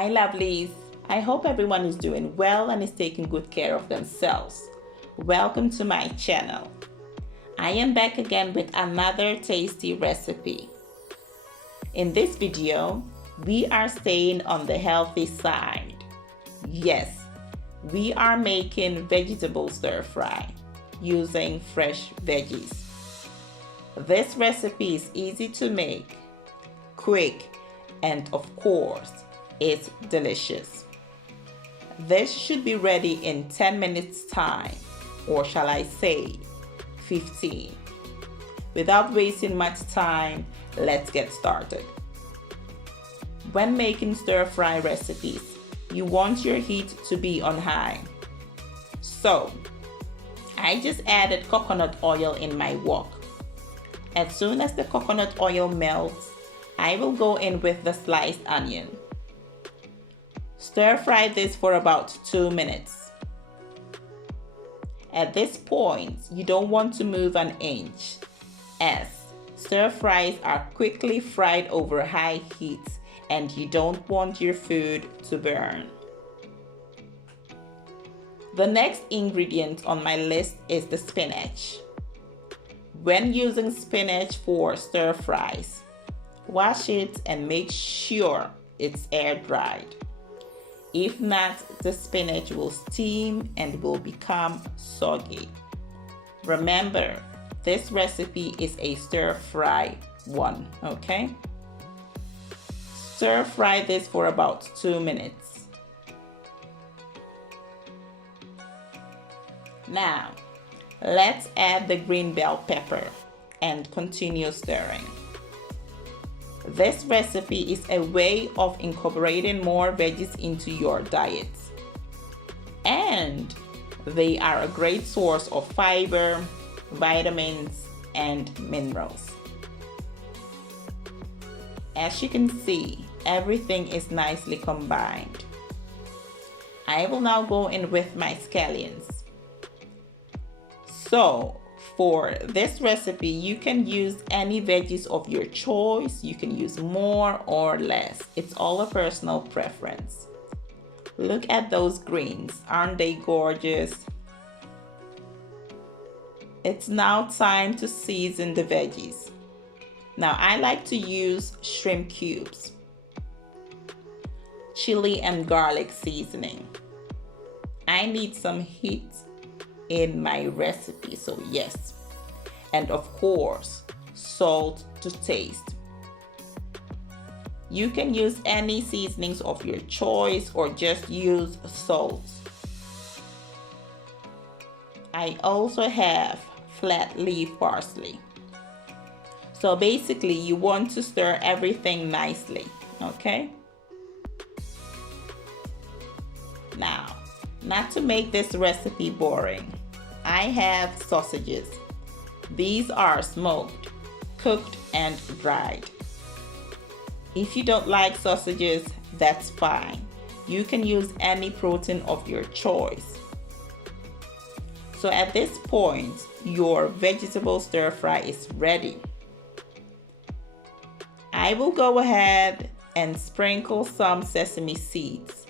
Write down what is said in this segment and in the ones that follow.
Hi lovelies, I hope everyone is doing well and is taking good care of themselves. Welcome to my channel. I am back again with another tasty recipe. In this video, we are staying on the healthy side. Yes, we are making vegetable stir fry using fresh veggies. This recipe is easy to make, quick, and of course, it's delicious. This should be ready in 10 minutes time, or shall I say 15. Without wasting much time, let's get started. When making stir fry recipes, you want your heat to be on high. So, I just added coconut oil in my wok. As soon as the coconut oil melts, I will go in with the sliced onion. Stir fry this for about 2 minutes. At this point, you don't want to move an inch, as stir fries are quickly fried over high heat and you don't want your food to burn. The next ingredient on my list is the spinach. When using spinach for stir fries, wash it and make sure it's air dried. If not, the spinach will steam and will become soggy. Remember, this recipe is a stir fry one, okay? Stir fry this for about 2 minutes. Now, let's add the green bell pepper and continue stirring. This recipe is a way of incorporating more veggies into your diet. And they are a great source of fiber, vitamins, and minerals. As you can see, everything is nicely combined. I will now go in with my scallions. So, for this recipe, you can use any veggies of your choice. You can use more or less. It's all a personal preference. Look at those greens. Aren't they gorgeous? It's now time to season the veggies. Now, I like to use shrimp cubes, chili and garlic seasoning. I need some heat in my recipe, so yes, and of course salt to taste. You can use any seasonings of your choice or just use salt. I also have flat leaf parsley. So basically you want to stir everything nicely, okay? Now, not to make this recipe boring, I have sausages. These are smoked, cooked, and dried. If you don't like sausages, that's fine. You can use any protein of your choice. So at this point, your vegetable stir fry is ready. I will go ahead and sprinkle some sesame seeds.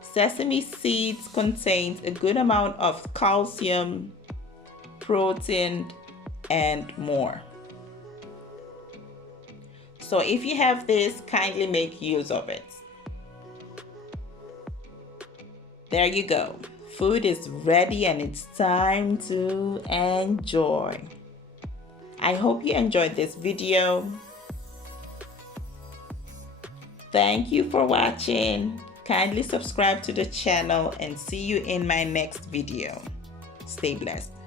Sesame seeds contains a good amount of calcium, protein, and more. So if you have this, kindly make use of it. There you go. Food is ready and it's time to enjoy. I hope you enjoyed this video. Thank you for watching. Kindly subscribe to the channel and see you in my next video. Stay blessed.